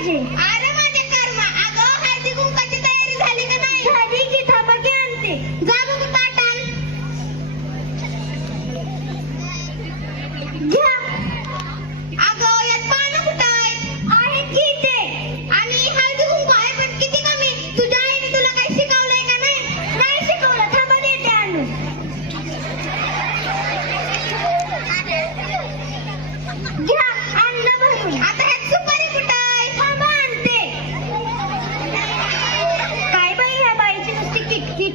पाहिजे. अरे माझे कर्म. अगं हळदी कुंकाची तयारी झाली का नाही? झाली की, थांबा की आणते. जा बघू ताट आण. घ्या. अगं यात पानं कुठं आहेत? आहेत की ते. आणि हळदी कुंकू आहे पण किती कमी. तुझ्या आईने तुला काही शिकवलंय का नाही? नाही शिकवलं, थांबा देते आणून. घ्या, आणलं भरून. आता ह्यात सुपारी कुठं आहे? थांबा आणते. काय बाई ह्या बाईची नुसती किटकिट.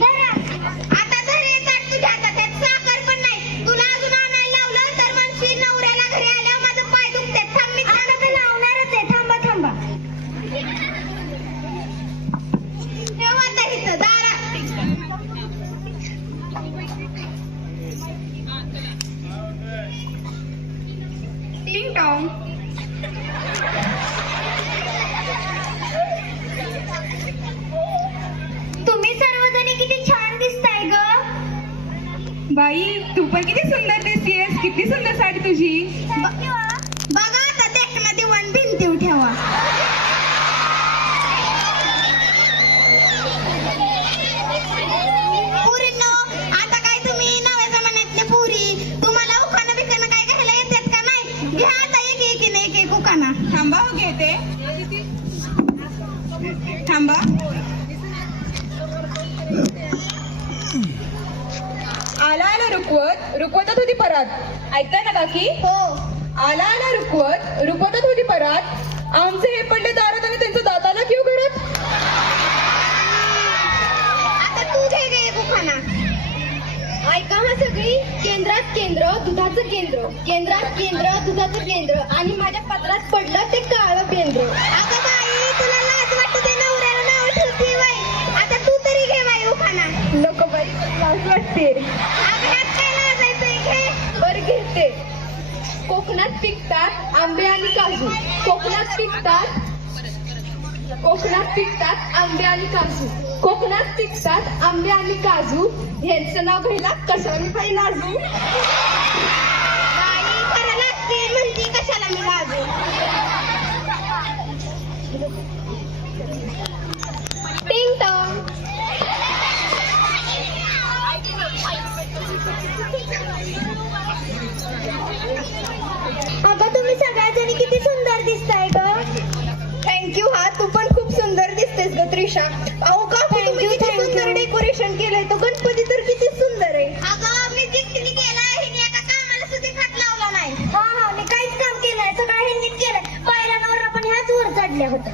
धरा. आता धर हे ताट तुझ्या हातात. ह्यात साखर पण नाही. तुला अजून आणायला लावलं तर म्हणशील नवऱ्याला घरी आल्यावर माझं पाय दुखते. थांब मी आता तर लावणारच आहे, थांबा थांबा. ठेव आता इथं दारा. टिंग टॉंग. तुम्ही सर्वजणी किती छान दिसताय ग. बाई तू पण किती सुंदर दिसतेस. किती सुंदर साडी तुझी. बघा आता देखना दिवाण भिंतीव ठेवा. पुरींनो, आता काय तुम्ही नव्या जमान्यातले पुरी. तुम्हाला उखाणं बिखाणं काय घ्यायला येतात का नाही? घ्या आता एक उखाणा. थांबा हो घेते. थांबा. आला आला रुकवत रुकवतच होती परत. ऐकताय ना काकी? हो. आला आला रुकवत रुकवतच होती परत. आमचे हे पडले दारात आणि त्यांचं दाताला क्यू घडत. आता तू घे गे एक उखाणा. ऐका हा सगळी. केंद्रात केंद्र दुधाचं केंद्र, केंद्रात केंद्र दुधाचं केंद्र आणि माझ्या पत्रात पडलं ते काळं बेंद्र. अगं बाई, तुला लाज वाटते ते नवऱ्याला नाव ठेवती बाई. आता तू तरी घे बाई उखाणा. नको बाई लाज वाटते. अगं ह्यात काय लाजायचंय? घे. बर घेते. कोकणात पिकतात आंबे आणि काजू, कोकणात पिकतात आंबे आणि काजू, कोकणात पिकतात आंबे आणि काजू. ह्यांचं नाव घ्यायला कशाला मी बाई लाजू. बाई खरं लागते म्हणती कशाला मी लाजू. टिंग टॉंग. अगं तुम्ही सगळ्याजणी किती सुंदर दिसताय ग. थँक्यू. हा तू पण खूप सुंदर दिसतेस ग त्रिशा. अहो का तुम्ही किती सुंदर डेकोरेशन केलंय. तो गणपती तर किती सुंदर आहे. अगं मी जिंकली गेला. हिने एका कामाला सुद्धा हात लावला नाही. हा हा, मी काहीच काम केलं नाही, सगळं ह्यांनीच केलंय. पायऱ्यांवर आपण ह्याच वर चढल्या होत्या.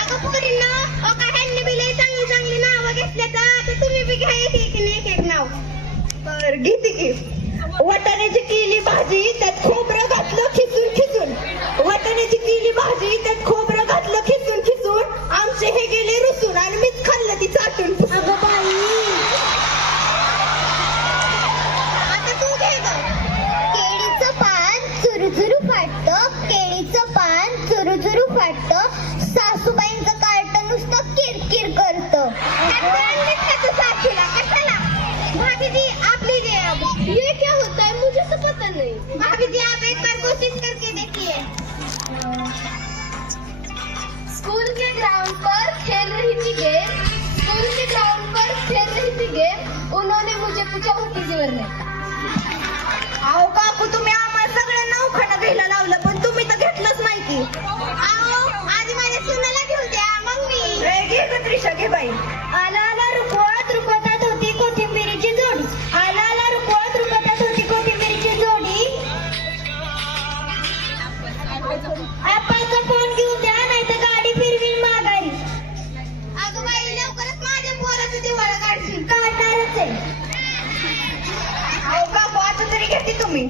अगं पोरींनो, का ह्यांनी बी लई चांगली चांगली नावं घेतल्यात. आता तुम्ही बी घ्या एक नाव. बर घेते की. वाटाण्याची केली भाजी त्यात खोबरं घातलं खिसून खिसून, वाटाण्याची केली भाजी त्यात खोबरं घातलं खिसून खिसून. आमचे हे गेले रुसून आणि मीच खाल्लं ती चाटून. अगं बाई. आता तू घे गं. केळीचं पान चुरूचुरू फाटतं, केळीचं पान चुरूचुरू फाटतं, सासूबाईंचं कार्ट नुसतं किरकिर करतं. सासूला कशाला? भाभी जी आप लीजिए अब. ये क्या होता है मुझे तो पता नहीं. भाभी जी आप एक बार कोशिश करके देखिए. स्कूल के ग्राउंड पर खेल रही थी गेम, स्कूल के ग्राउंड पर खेल रही थी गेम. उन्होंने मुझे पूछा वो किस वर में. अहो काकू, तुम्ही आम्हाला सगळ्यांना उखाणं घ्यायला लावलं पण तुम्ही तर घेतलंच नाही की. अहो आधी माझ्या सुनाला घेऊन द्या मग मी. घे ग त्रिशा घे बाई. आला आला रुकवत रुकवतात होती कोथिंबिरीची जोडी. आला आला रुकवत रुकवतात होती कोथिंबिरीची जोडी. ऍपलचा फोन घेऊन द्या नाही तर गाडी फिरवीन माघारी. अगं बाई, लवकरच माझ्या पोराचं दिवाळं काढशील. काढणारच आहे. अहो काकू आता तरी घेते तुम्ही.